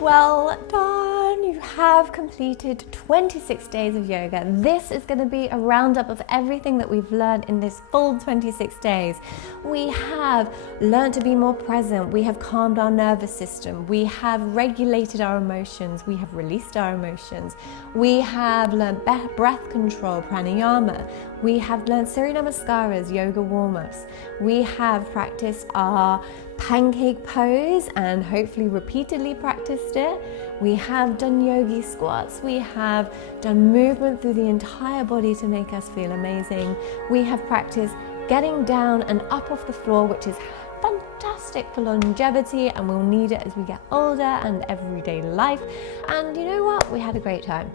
Well done! You have completed 26 days of yoga. This is going to be a roundup of everything that we've learned in this full 26 days. We have learned to be more present. We have calmed our nervous system. We have regulated our emotions. We have released our emotions. We have learned breath control, pranayama. We have learned Surya Namaskaras, yoga warm-ups. We have practiced our pancake pose and hopefully repeatedly practiced it. We have done yogi squats. We have done movement through the entire body to make us feel amazing. We have practiced getting down and up off the floor, which is fantastic for longevity, and we'll need it as we get older and everyday life. And you know what? We had a great time.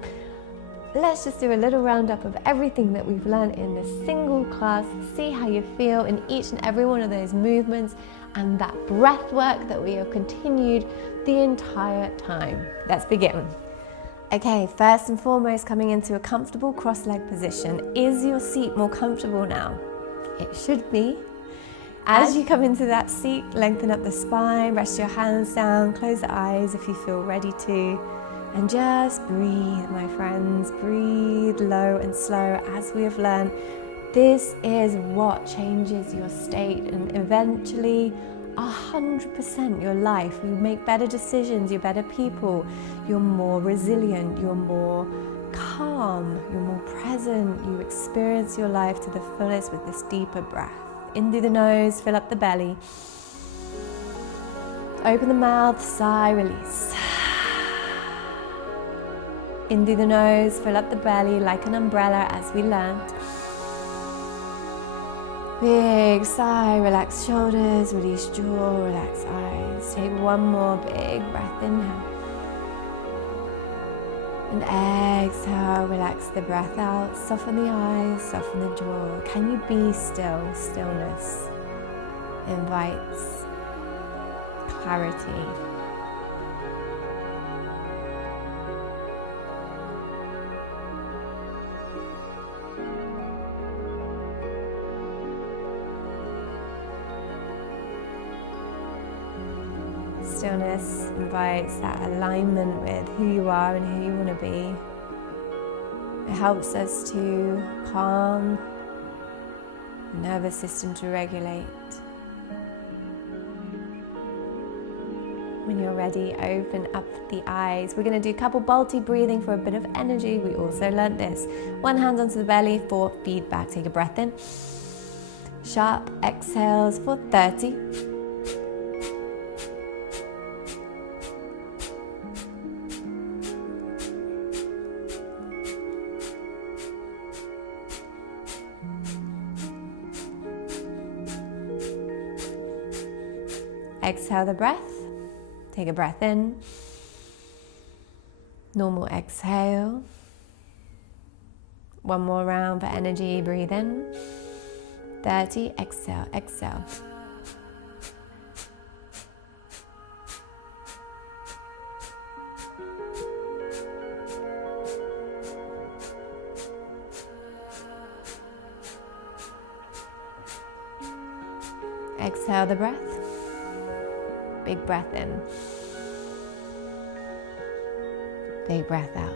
Let's just do a little roundup of everything that we've learned in this single class. See how you feel in each and every one of those movements and that breath work that we have continued the entire time. Let's begin. Okay, first and foremost, coming into a comfortable cross-leg position. Is your seat more comfortable now? It should be. As you come into that seat, lengthen up the spine, rest your hands down, close the eyes if you feel ready to. And just breathe, my friends. Breathe low and slow. As we have learned, this is what changes your state and eventually 100% your life. You make better decisions, you're better people, you're more resilient, you're more calm, you're more present. You experience your life to the fullest with this deeper breath. In through the nose, fill up the belly. Open the mouth, sigh, release. In through the nose, fill up the belly like an umbrella as we learned. Big sigh, relax shoulders, release jaw, relax eyes. Take one more big breath, inhale. And exhale, relax the breath out, soften the eyes, soften the jaw. Can you be still? Stillness invites clarity. Stillness invites that alignment with who you are and who you want to be. It helps us to calm the nervous system to regulate. When you're ready, open up the eyes. We're going to do Kapalbhati breathing for a bit of energy. We also learnt this. One hand onto the belly for feedback. Take a breath in. Sharp exhales for 30. Exhale the breath. Take a breath in. Normal exhale. One more round for energy. Breathe in. 30. Exhale. Exhale. Exhale the breath. Big breath in. Big breath out.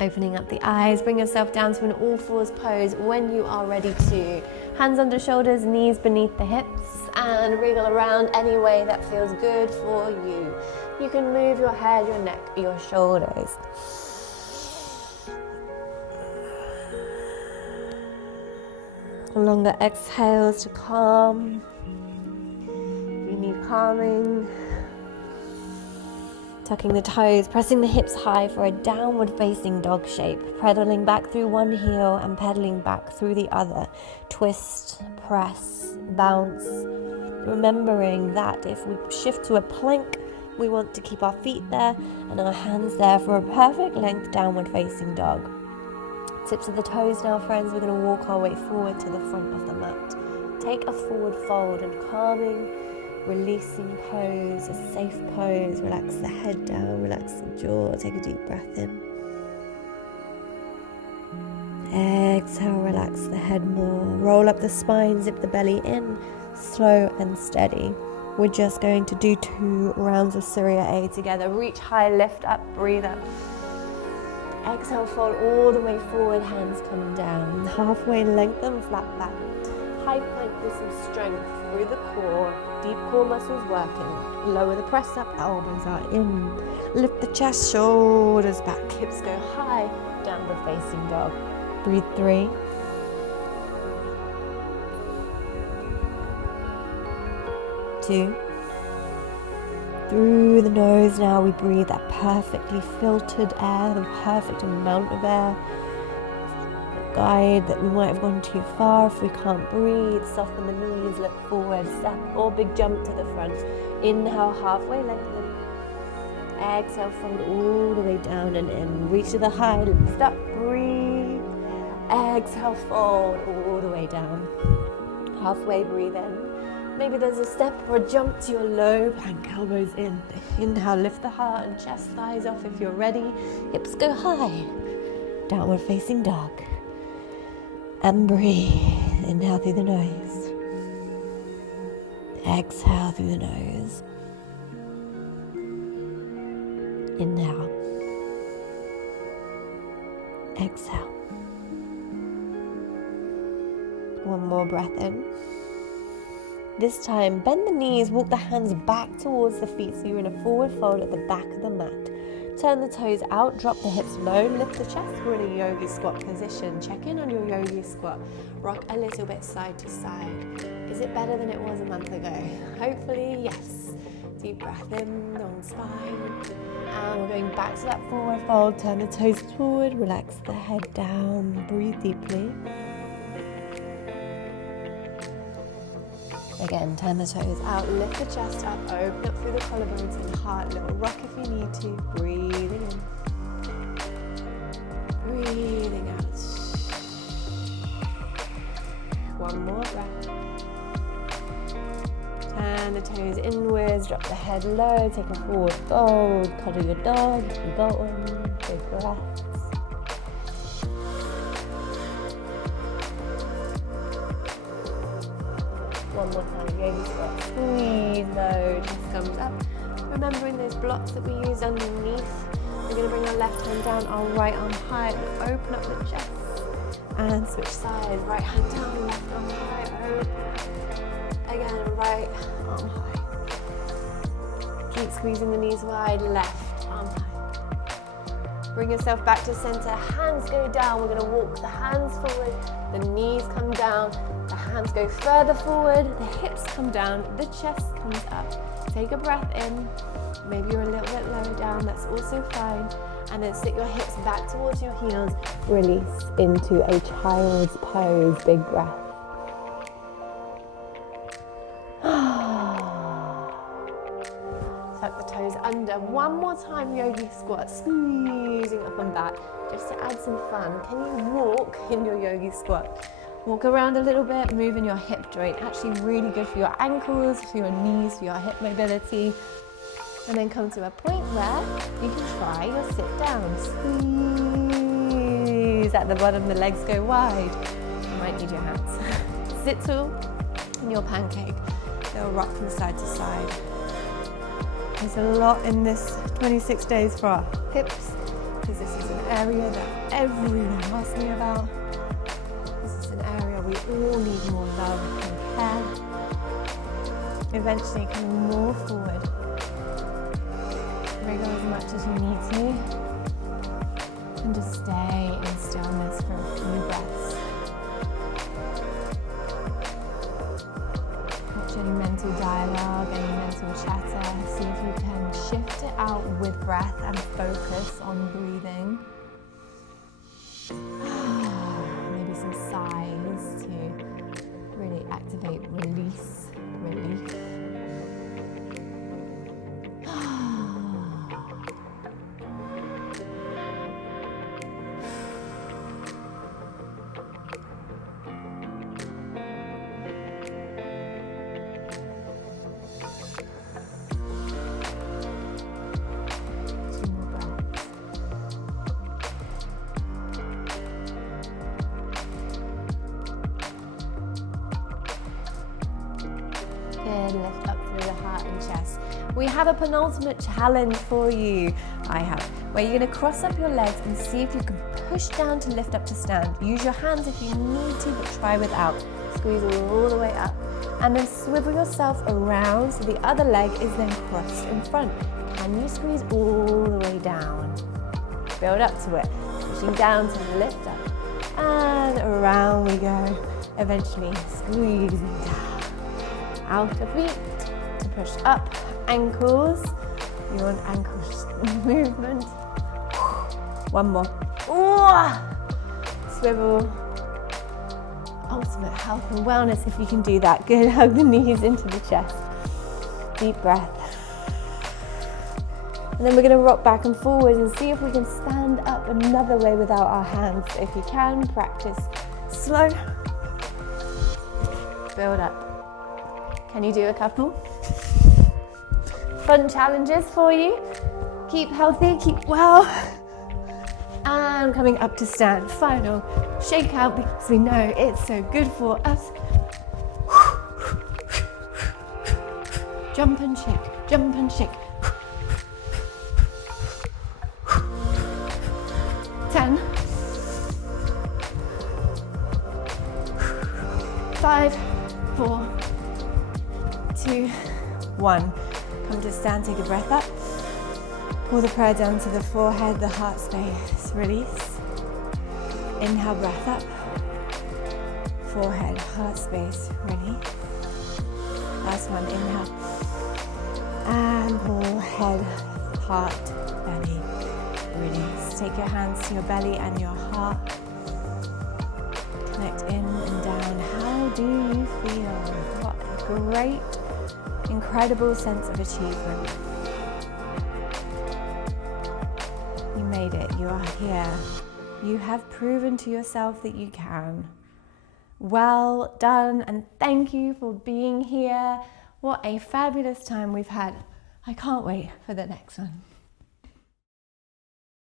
Opening up the eyes, bring yourself down to an all fours pose when you are ready to. Hands under shoulders, knees beneath the hips, and wriggle around any way that feels good for you. You can move your head, your neck, your shoulders. Longer exhales to calm. If you need calming, tucking the toes, pressing the hips high for a downward facing dog shape, pedaling back through one heel and pedaling back through the other. Twist, press, bounce. Remembering that if we shift to a plank, we want to keep our feet there and our hands there for a perfect length downward facing dog. Tips of the toes now, friends. We're going to walk our way forward to the front of the mat. Take a forward fold and calming, releasing pose, a safe pose. Relax the head down, relax the jaw. Take a deep breath in. Exhale, relax the head more. Roll up the spine, zip the belly in, slow and steady. we're just going to do 2 rounds of Surya A together. Reach high, lift up, breathe up. Exhale, fold all the way forward, hands come down. Halfway, lengthen, flat back. High plank with some strength through the core. Deep core muscles working. Lower the press up, elbows are in. Lift the chest, shoulders back. Hips go high, downward facing dog. Breathe 3. 2. Through the nose now we breathe that perfectly filtered air, the perfect amount of air. Guide that we might have gone too far. If we can't breathe, soften the knees, look forward, step or big jump to the front. Inhale, halfway lengthen. Exhale, fold all the way down and in. Reach to the high, lift up, breathe. Exhale, fold all the way down. Halfway, breathe in. Maybe there's a step or a jump to your low plank, elbows in. Inhale, lift the heart and chest, thighs off if you're ready. Hips go high. Downward facing dog. And breathe. Inhale through the nose. Exhale through the nose. Inhale. Exhale. One more breath in. This time, bend the knees, walk the hands back towards the feet so you're in a forward fold at the back of the mat. Turn the toes out, drop the hips low, lift the chest. We're in a yogi squat position. Check in on your yogi squat. Rock a little bit side to side. Is it better than it was a month ago? Hopefully, yes. Deep breath in, long spine. And we're going back to that forward fold. Turn the toes forward, relax the head down, breathe deeply. Again, turn the toes out, lift the chest up, open up through the collarbones and heart. Little rock if you need to. Breathing in. Breathing out. One more breath. Turn the toes inwards, drop the head low, take a forward fold, cuddle your dog if you got one. Big breaths. One more time, yogi squat, squeeze low, chest comes up. Remembering those blocks that we used underneath. We're going to bring our left hand down, our right arm high, open up the chest. And switch sides, right hand down, left arm high, open. Again, right arm high. Keep squeezing the knees wide, left arm high. Bring yourself back to center, hands go down. We're going to walk the hands forward, the knees come down. The hands go further forward, the hips come down, the chest comes up. Take a breath in. Maybe you're a little bit lower down, that's also fine. And then sit your hips back towards your heels. Release into a child's pose, big breath. Tuck the toes under. One more time, yogi squat, squeezing up and back, just to add some fun. Can you walk in your yogi squat? Walk around a little bit, moving your hip joint. Actually really good for your ankles, for your knees, for your hip mobility. And then come to a point where you can try your sit down. Squeeze at the bottom, the legs go wide. You might need your hands. Sit tall in your pancake. They'll rock from side to side. There's a lot in this 26 days for our hips, because this is an area that everyone asks me about. We all need more love and care. Eventually coming more forward. Wriggle as much as you need to. And just stay in stillness for a few breaths. Watch any mental dialogue, any mental chatter. See if you can shift it out with breath and focus on breathing. Maybe some sighs to really activate release, relief. We have a penultimate challenge for you, where you're going to cross up your legs and see if you can push down to lift up to stand. Use your hands if you need to, but try without. Squeeze all the way up. And then swivel yourself around so the other leg is then crossed in front. And you squeeze all the way down. Build up to it. Pushing down to lift up. And around we go. Eventually squeezing down. Outer feet to push up. Ankles. You want ankles movement. One more. Ooh. Swivel. Ultimate health and wellness if you can do that. Good, hug the knees into the chest. Deep breath. And then we're going to rock back and forward and see if we can stand up another way without our hands. If you can, practice slow. Build up. Can you do a couple? Fun challenges for you. Keep healthy, keep well. And coming up to stand. Final shake out because we know it's so good for us. Jump and shake, jump and shake. 10, 5, 4, 2, 1. Come to stand, take a breath up. Pull the prayer down to the forehead, the heart space, release. Inhale, breath up. Forehead, heart space, release. Last one, inhale. And pull head, heart, belly, release. Take your hands to your belly and your heart. Connect in and down. How do you feel? What a great, incredible sense of achievement. You made it. You are here. You have proven to yourself that you can. Well done, and thank you for being here. What a fabulous time we've had. I can't wait for the next one.